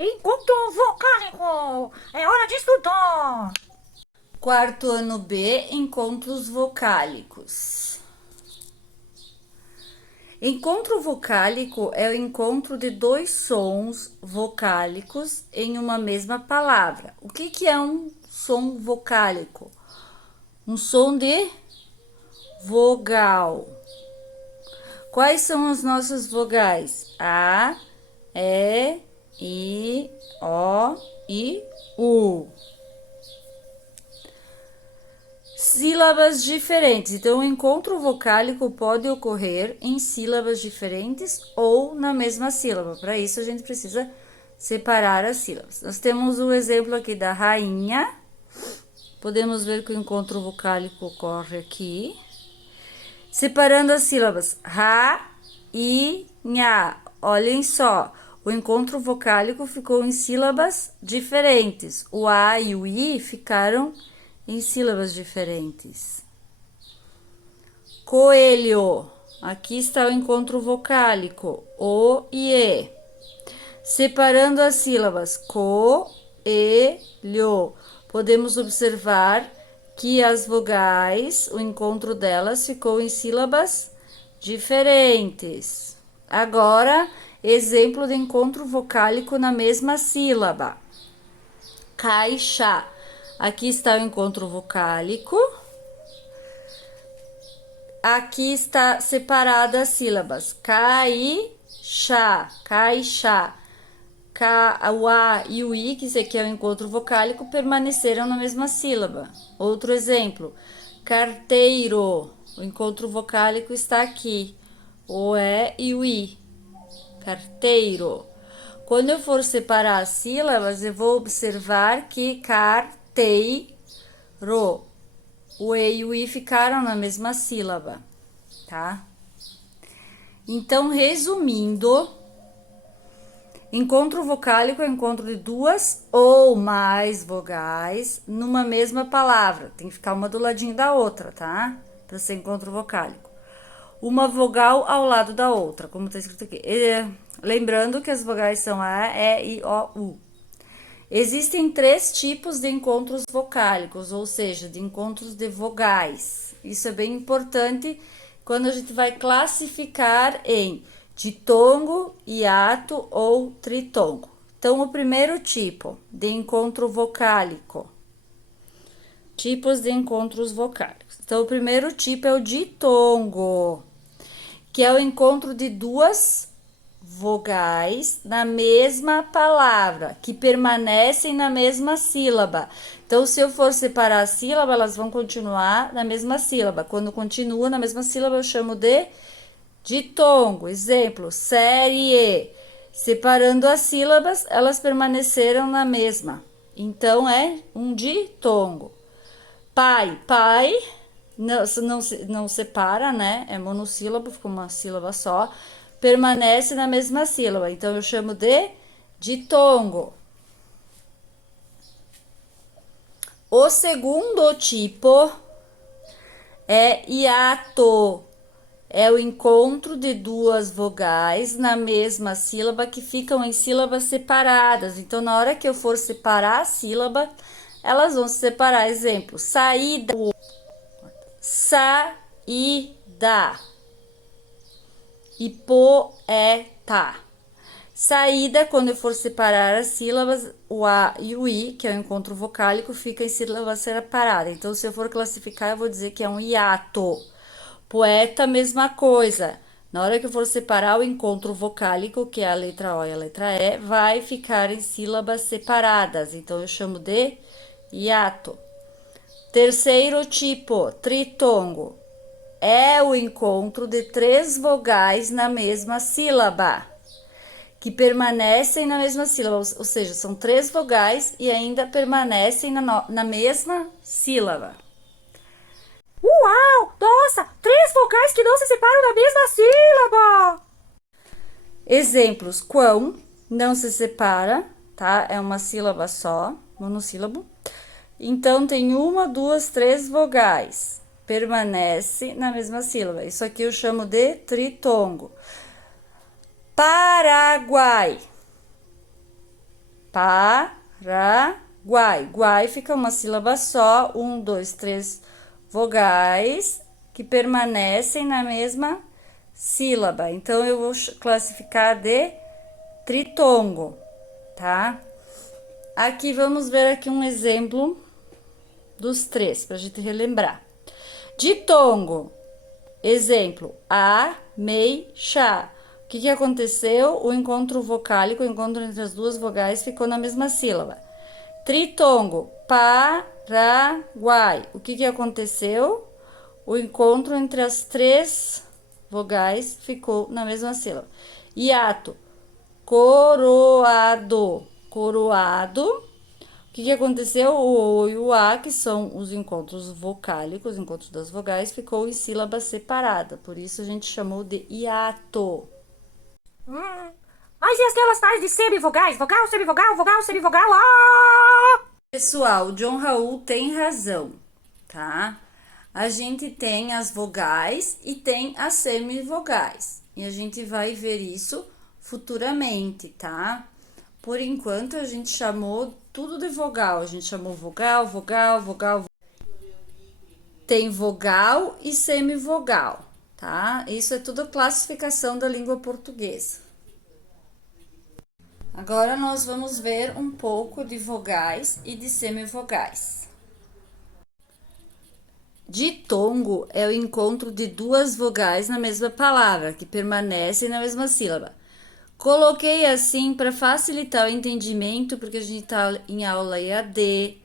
Encontro vocálico! É hora de estudar! Quarto ano B, encontros vocálicos. Encontro vocálico é o encontro de dois sons vocálicos em uma mesma palavra. O que é um som vocálico? Um som de vogal. Quais são as nossas vogais? A, E, I, O e U. Sílabas diferentes. Então, o encontro vocálico pode ocorrer em sílabas diferentes ou na mesma sílaba. Para isso, a gente precisa separar as sílabas. Nós temos o exemplo aqui da rainha. Podemos ver que o encontro vocálico ocorre aqui. Separando as sílabas ra, i, nha. Olhem só, o encontro vocálico ficou em sílabas diferentes. O a e o i ficaram em sílabas diferentes. Coelho. Aqui está o encontro vocálico, o e e. Separando as sílabas co, e, lho, podemos observar que as vogais, o encontro delas ficou em sílabas diferentes. Agora, exemplo de encontro vocálico na mesma sílaba. Caixa. Aqui está o encontro vocálico. Aqui está separada as sílabas. Caixa, caixa. O A e o I, que é o encontro vocálico, permaneceram na mesma sílaba. Outro exemplo. Carteiro. O encontro vocálico está aqui. O E e o I. Carteiro. Quando eu for separar as sílabas, eu vou observar que carteiro, o E e o I ficaram na mesma sílaba, tá? Então, resumindo, encontro vocálico é o encontro de duas ou mais vogais numa mesma palavra. Tem que ficar uma do ladinho da outra, tá? Para ser encontro vocálico. Uma vogal ao lado da outra, como está escrito aqui. Lembrando que as vogais são A, E, I, O, U. Existem três tipos de encontros vocálicos, ou seja, de encontros de vogais. Isso é bem importante quando a gente vai classificar em ditongo, hiato ou tritongo. Então, o primeiro tipo de encontro vocálico. Tipos de encontros vocálicos. Então, o primeiro tipo é o ditongo, que é o encontro de duas vogais na mesma palavra, que permanecem na mesma sílaba. Então, se eu for separar a sílaba, elas vão continuar na mesma sílaba. Quando continua na mesma sílaba, eu chamo de ditongo. Exemplo, série. Separando as sílabas, elas permaneceram na mesma. Então, é um ditongo. Pai, pai, não separa, né? É monossílabo, fica uma sílaba só. Permanece na mesma sílaba. Então, eu chamo de ditongo. O segundo tipo é hiato. É o encontro de duas vogais na mesma sílaba que ficam em sílabas separadas. Então, na hora que eu for separar a sílaba, elas vão se separar. Exemplo, saída, saída e poeta. Saída, quando eu for separar as sílabas, o A e o I, que é o encontro vocálico, fica em sílaba separada. Então, se eu for classificar, eu vou dizer que é um hiato. Poeta, mesma coisa. Na hora que eu for separar o encontro vocálico, que é a letra O e a letra E, vai ficar em sílabas separadas. Então, eu chamo de hiato. Terceiro tipo, tritongo. É o encontro de três vogais na mesma sílaba, que permanecem na mesma sílaba, ou seja, são três vogais e ainda permanecem na mesma sílaba. Uau! Nossa! Três vogais que não se separam da mesma sílaba! Exemplos: quão, não se separa, tá? É uma sílaba só, monossílabo. Então, tem uma, duas, três vogais. Permanece na mesma sílaba. Isso aqui eu chamo de tritongo. Paraguai. Paraguai. Guai fica uma sílaba só, 1, 2, 3 vogais que permanecem na mesma sílaba. Então, eu vou classificar de tritongo, tá? Aqui, vamos ver aqui um exemplo dos três, pra gente relembrar. Ditongo, exemplo, a, mei, chá. O que aconteceu? O encontro vocálico, o encontro entre as duas vogais ficou na mesma sílaba. Tritongo, Paraguai. O que aconteceu? O encontro entre as três vogais ficou na mesma sílaba. Hiato, coroado, coroado. O que aconteceu? O O e o A, que são os encontros vocálicos, os encontros das vogais, ficou em sílaba separada. Por isso a gente chamou de hiato. Mas e aquelas tais de semivogais? Vogal, semivogal, vogal, semivogal. Ah! Pessoal, o John Raul tem razão, tá? A gente tem as vogais e tem as semivogais. E a gente vai ver isso futuramente, tá? Por enquanto, a gente chamou tudo de vogal. A gente chamou vogal, vogal, vogal. Tem vogal e semivogal, tá? Isso é tudo classificação da língua portuguesa. Agora, nós vamos ver um pouco de vogais e de semivogais. Ditongo é o encontro de duas vogais na mesma palavra, que permanecem na mesma sílaba. Coloquei assim para facilitar o entendimento, porque a gente está em aula EAD,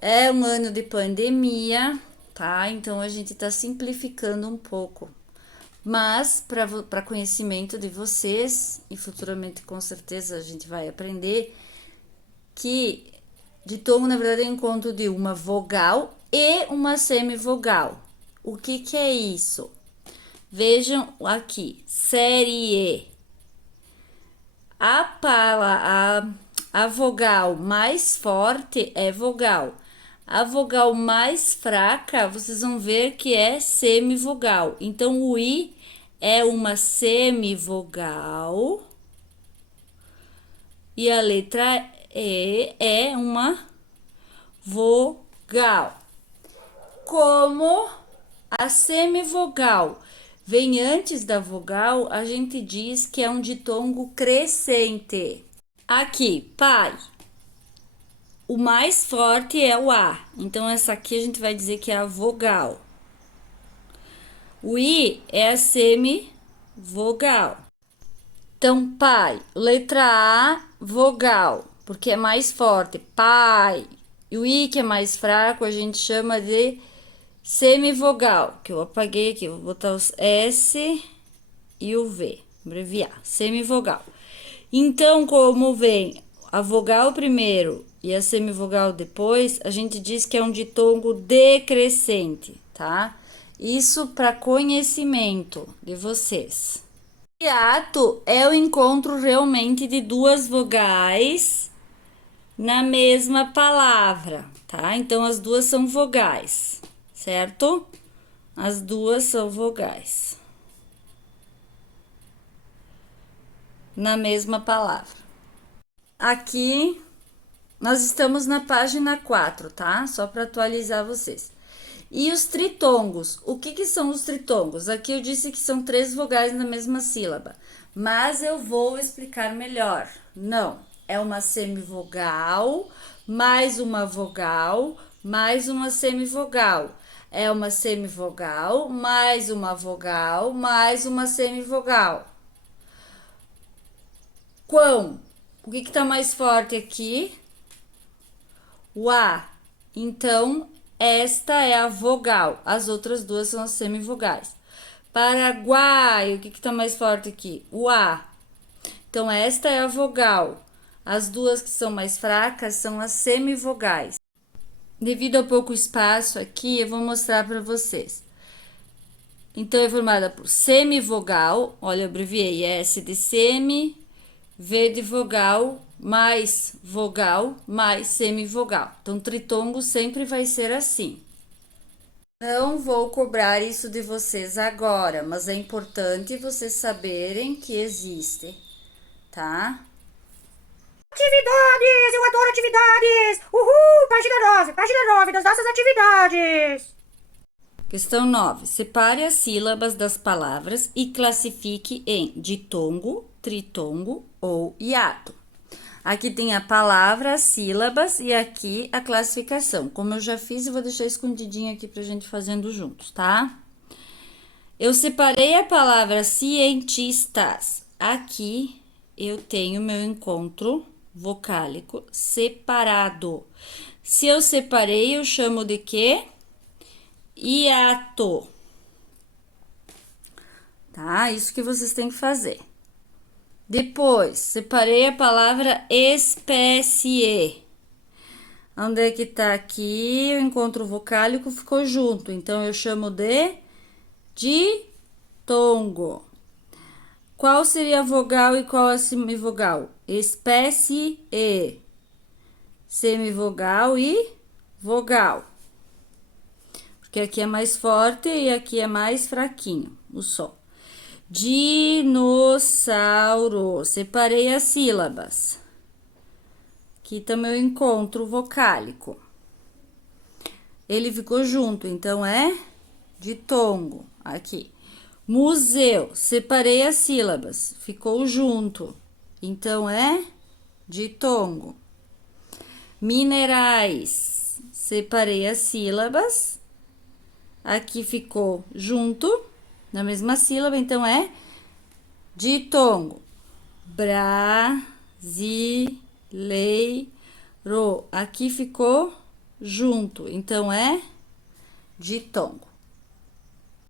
é um ano de pandemia, tá? Então a gente está simplificando um pouco. Mas para conhecimento de vocês, e futuramente com certeza a gente vai aprender, que ditongo na verdade é o encontro de uma vogal e uma semivogal. O que é isso? Vejam aqui, série. A vogal mais forte é vogal. A vogal mais fraca, vocês vão ver que é semivogal. Então, o I é uma semivogal e a letra E é uma vogal. Como a semivogal vem antes da vogal, a gente diz que é um ditongo crescente. Aqui, pai. O mais forte é o A. Então, essa aqui a gente vai dizer que é a vogal. O I é a semivogal. Então, pai, letra A, vogal, porque é mais forte. Pai. E o I, que é mais fraco, a gente chama de semivogal, que eu apaguei aqui, vou botar os S e o V, abreviar, semivogal. Então, como vem a vogal primeiro e a semivogal depois, a gente diz que é um ditongo decrescente, tá? Isso para conhecimento de vocês. Hiato é o encontro realmente de duas vogais na mesma palavra, tá? Então, as duas são vogais, certo? As duas são vogais na mesma palavra. Aqui, nós estamos na página 4, tá? Só para atualizar vocês. E os tritongos, o que são os tritongos? Aqui eu disse que são três vogais na mesma sílaba, mas eu vou explicar melhor. Não, é uma semivogal, mais uma vogal, mais uma semivogal. É uma semivogal, mais uma vogal, mais uma semivogal. Quão? O que tá mais forte aqui? O A. Então, esta é a vogal. As outras duas são as semivogais. Paraguai. O que tá mais forte aqui? O A. Então, esta é a vogal. As duas que são mais fracas são as semivogais. Devido ao pouco espaço aqui, eu vou mostrar para vocês. Então, é formada por semivogal. Olha, eu abreviei S de semi, V de vogal, mais vogal, mais semivogal. Então, tritongo sempre vai ser assim. Não vou cobrar isso de vocês agora, mas é importante vocês saberem que existe, tá? Atividade atividades! Uhul! Página 9 das nossas atividades! Questão 9. Separe as sílabas das palavras e classifique em ditongo, tritongo ou hiato. Aqui tem a palavra, as sílabas e aqui a classificação. Como eu já fiz, eu vou deixar escondidinho aqui pra gente fazendo juntos, tá? Eu separei a palavra cientistas. Aqui eu tenho meu encontro vocálico separado. Se eu separei, eu chamo de quê? Hiato. Tá? Isso que vocês têm que fazer. Depois, separei a palavra espécie. Onde é que tá aqui? O encontro vocálico ficou junto. Então, eu chamo de ditongo. Qual seria a vogal e qual a semivogal? Espécie e. Semivogal e vogal. Porque aqui é mais forte e aqui é mais fraquinho o som. Dinossauro. Separei as sílabas. Aqui tá meu encontro vocálico. Ele ficou junto, então é ditongo. Aqui. Museu. Separei as sílabas. Ficou junto. Então é ditongo. Minerais. Separei as sílabas. Aqui ficou junto, na mesma sílaba, então é ditongo. Brasileiro. Aqui ficou junto, então é ditongo.